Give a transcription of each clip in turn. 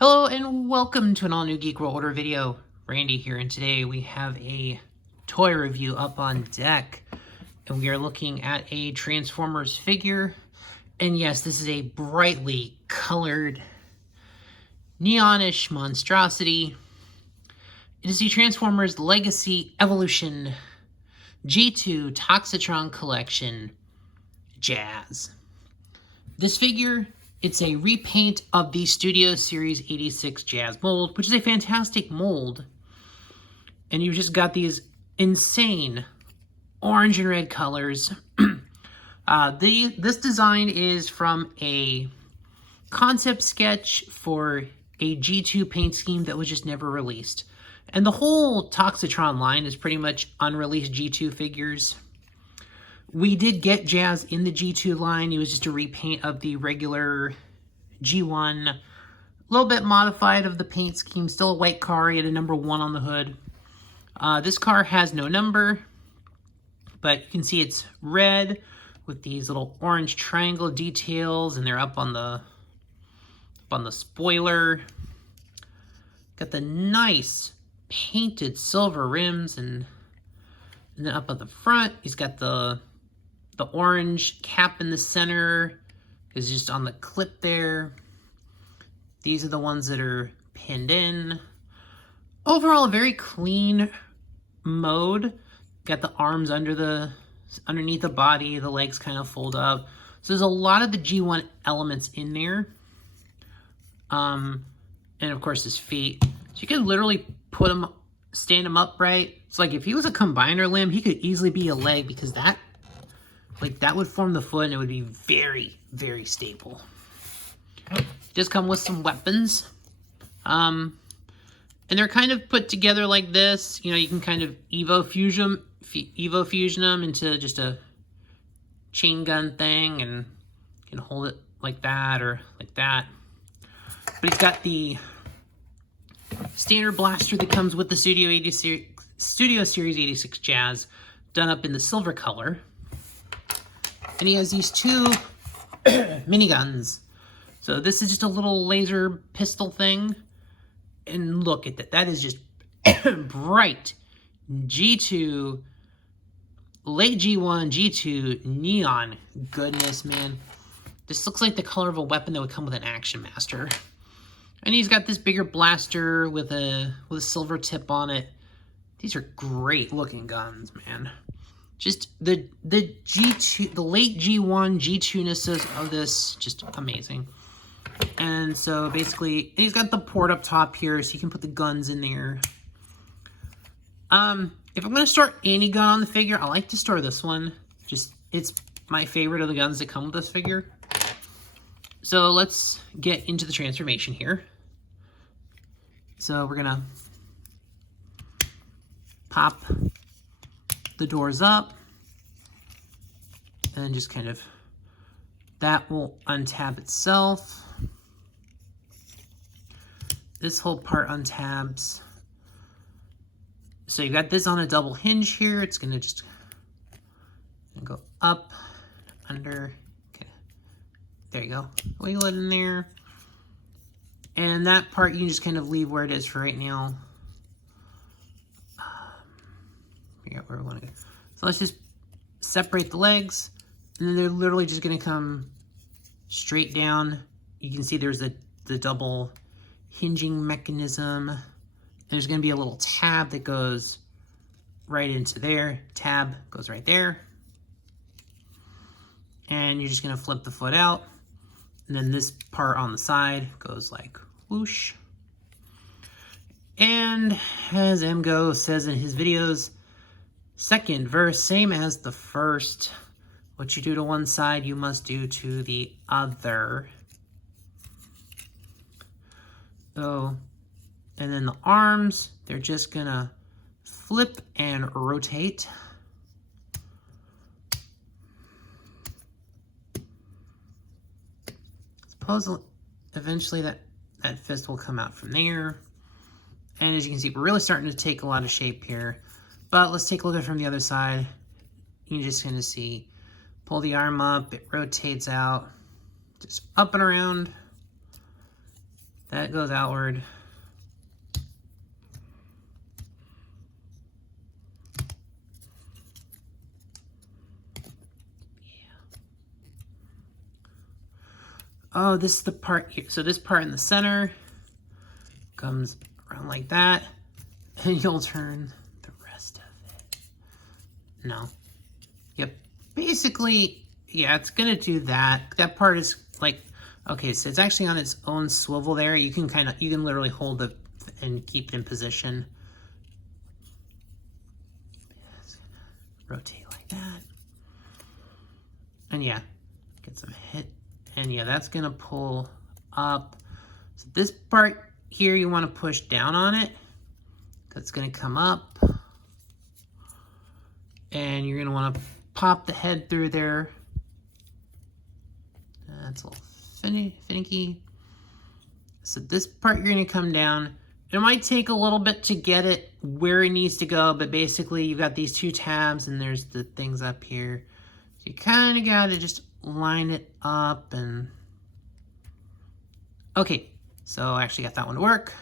Hello and welcome to an all-new Geek World Order video. Randy here, and today we have a toy review up on deck. And we are looking at a Transformers figure. And yes, this is a brightly colored, neonish monstrosity. It is the Transformers Legacy Evolution G2 Toxitron Collection Jazz. This figure, it's a repaint of the Studio Series 86 Jazz mold, which is a fantastic mold. And you've just got these insane orange and red colors. This design is from a concept sketch for a G2 paint scheme that was just never released. And the whole Toxitron line is pretty much unreleased G2 figures. We did get Jazz in the G2 line. It was just a repaint of the regular G1. A little bit modified of the paint scheme. Still a white car. He had a number 1 on the hood. This car has no number, but you can see it's red with these little orange triangle details, and they're up on the spoiler. Got the nice painted silver rims, and then up at the front, he's got the orange cap in the center is just on the clip there. These are the ones that are pinned in. Overall, a very clean mode. Got the arms underneath the body, the legs kind of fold up. So there's a lot of the G1 elements in there. And of course his feet. So you could literally stand him upright. It's like if he was a combiner limb, he could easily be a leg, because that would form the foot and it would be very, very stable. Just come with some weapons. And they're kind of put together like this. You know, you can kind of Evo fusion them into just a chain gun thing, and you can hold it like that or like that. But he's got the standard blaster that comes with the Studio Series 86 Jazz, done up in the silver color. And he has these 2 miniguns. So this is just a little laser pistol thing. And look at that. That is just bright G2, late G1, G2 neon goodness, man. This looks like the color of a weapon that would come with an Action Master. And he's got this bigger blaster with a silver tip on it. These are great looking guns, man. Just the G2, the late G1, G2-nesses of this, just amazing. And so basically, he's got the port up top here, so you can put the guns in there. If I'm going to store any gun on the figure, I like to store this one. It's my favorite of the guns that come with this figure. So let's get into the transformation here. So we're going to pop the doors up, and just kind of, that will untab itself. This whole part untabs. So you got this on a double hinge here. It's gonna just go up, under. Okay, there you go. Wiggle it in there, and that part you can just kind of leave where it is for right now. Figure out where we want to go. So let's just separate the legs, and then they're literally just going to come straight down. You can see there's the double hinging mechanism. And there's going to be a little tab that goes right into there. Tab goes right there. And you're just going to flip the foot out. And then this part on the side goes like whoosh. And as MGO says in his videos, second verse, same as the first. What you do to one side, you must do to the other. So, and then the arms, they're just gonna flip and rotate. Suppose eventually that fist will come out from there. And as you can see, we're really starting to take a lot of shape here. But let's take a look at it from the other side. You can just kind of see, pull the arm up, it rotates out, just up and around. That goes outward. Oh, this is the part here. So this part in the center comes around like that, and you'll turn the rest of it. No. Yep. Basically, yeah, it's gonna do that. That part is like, okay, so it's actually on its own swivel there. You can literally hold it and keep it in position. It's gonna rotate like that. And yeah, get some hit. And yeah, that's gonna pull up. So this part here, you wanna push down on it. That's gonna come up. And you're gonna wanna pop the head through there. That's a little finicky. So this part, you're gonna come down. It might take a little bit to get it where it needs to go, but basically you've got these two tabs and there's the things up here. So you kind of got to just line it up and... Okay, so I actually got that one to work.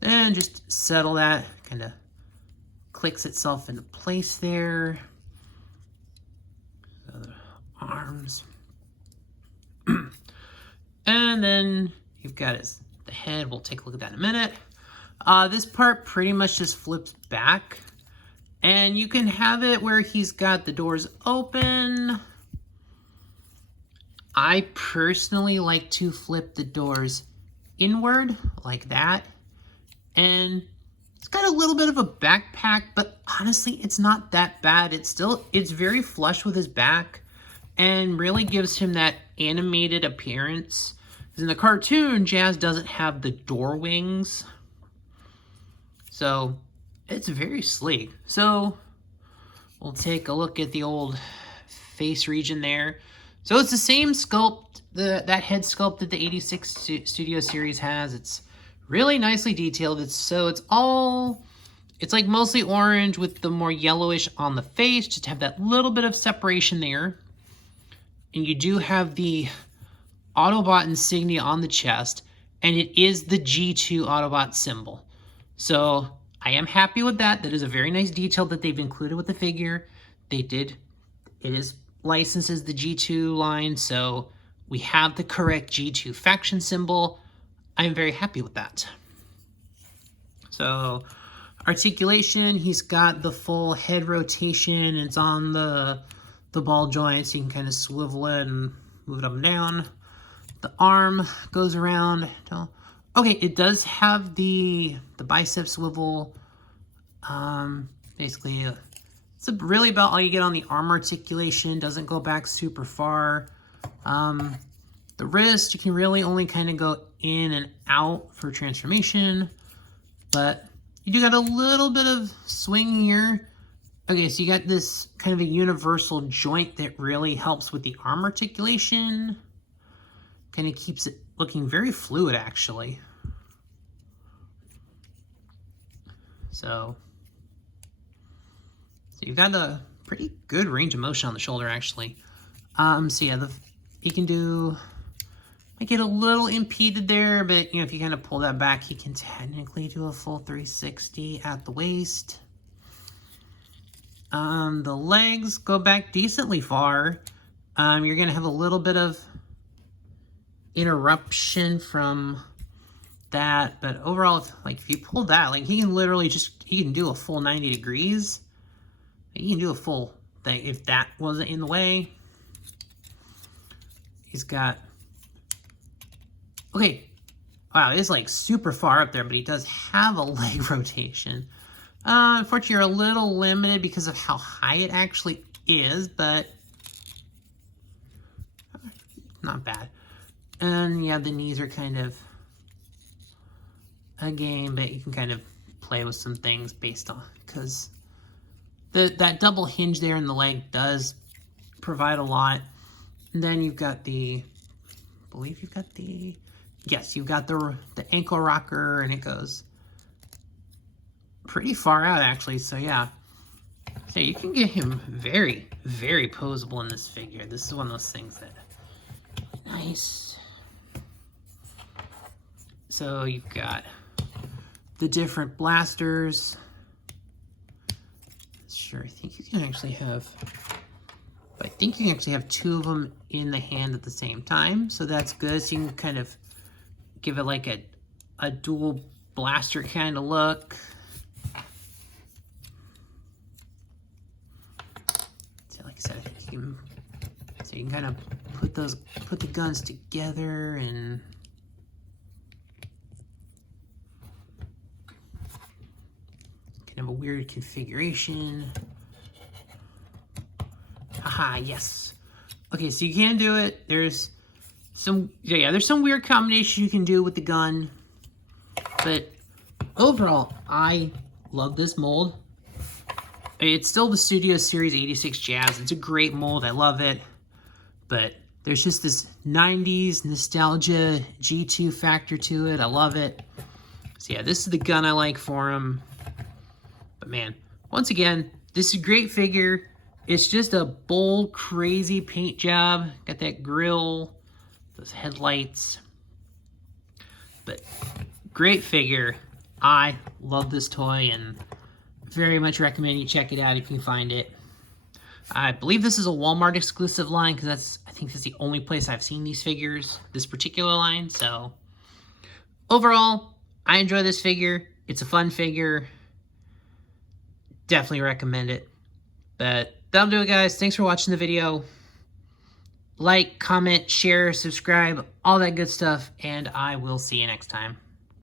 Then just settle that, kind of clicks itself into place there. So the arms. And then you've got the head. We'll take a look at that in a minute. This part pretty much just flips back. And you can have it where he's got the doors open. I personally like to flip the doors inward like that. And it's got a little bit of a backpack, but honestly, it's not that bad. It's very flush with his back and really gives him that animated appearance. In the cartoon, Jazz doesn't have the door wings. So it's very sleek. So we'll take a look at the old face region there. So it's the same sculpt, that head sculpt that the 86 Studio Series has. It's really nicely detailed. It's like mostly orange with the more yellowish on the face, just to have that little bit of separation there. And you do have the Autobot insignia on the chest, and it is the G2 Autobot symbol. So I am happy with that. That is a very nice detail that they've included with the figure. It is licensed as the G2 line, so we have the correct G2 faction symbol. I'm very happy with that. So articulation, he's got the full head rotation. It's on the ball joint, so you can kind of swivel it and move it up and down. The arm goes around. Okay, it does have the bicep swivel. Basically, it's really about all you get on the arm articulation. Doesn't go back super far. The wrist, you can really only kind of go in and out for transformation. But you do got a little bit of swing here. Okay, so you got this kind of a universal joint that really helps with the arm articulation. Kind of keeps it looking very fluid, actually. So you've got a pretty good range of motion on the shoulder, actually. So yeah, he can do, might get a little impeded there, but you know, if you kind of pull that back, he can technically do a full 360 at the waist. The legs go back decently far. You're gonna have a little bit of interruption from that, but overall, like if you pull that, like he can literally he can do a full 90 degrees. He can do a full thing if that wasn't in the way. He's got, okay, wow, it's like super far up there, but he does have a leg rotation. Unfortunately, you're a little limited because of how high it actually is, but not bad. And yeah, the knees are kind of a game, but you can kind of play with some things based on, because that double hinge there in the leg does provide a lot. And then you've got you've got the ankle rocker, and it goes pretty far out, actually. So yeah, so you can get him very, very posable in this figure. This is one of those things that nice. So you've got the different blasters. Sure, I think you can actually have, I think you can actually have 2 of them in the hand at the same time. So that's good. So you can kind of give it like a dual blaster kind of look. So like I said, I think you can kind of put the guns together and kind of a weird configuration. Haha, yes. Okay, so you can do it. There's some, there's some weird combination you can do with the gun. But overall, I love this mold. It's still the Studio Series 86 Jazz. It's a great mold. I love it. But there's just this 90s nostalgia G2 factor to it. I love it. So yeah, this is the gun I like for him. But man, once again, this is a great figure. It's just a bold, crazy paint job. Got that grill, those headlights. But great figure. I love this toy and very much recommend you check it out if you can find it. I believe this is a Walmart exclusive line because I think that's the only place I've seen these figures, this particular line. So overall, I enjoy this figure. It's a fun figure. Definitely recommend it. But that'll do it, guys. Thanks for watching the video. Like, comment, share, subscribe, all that good stuff, and I will see you next time.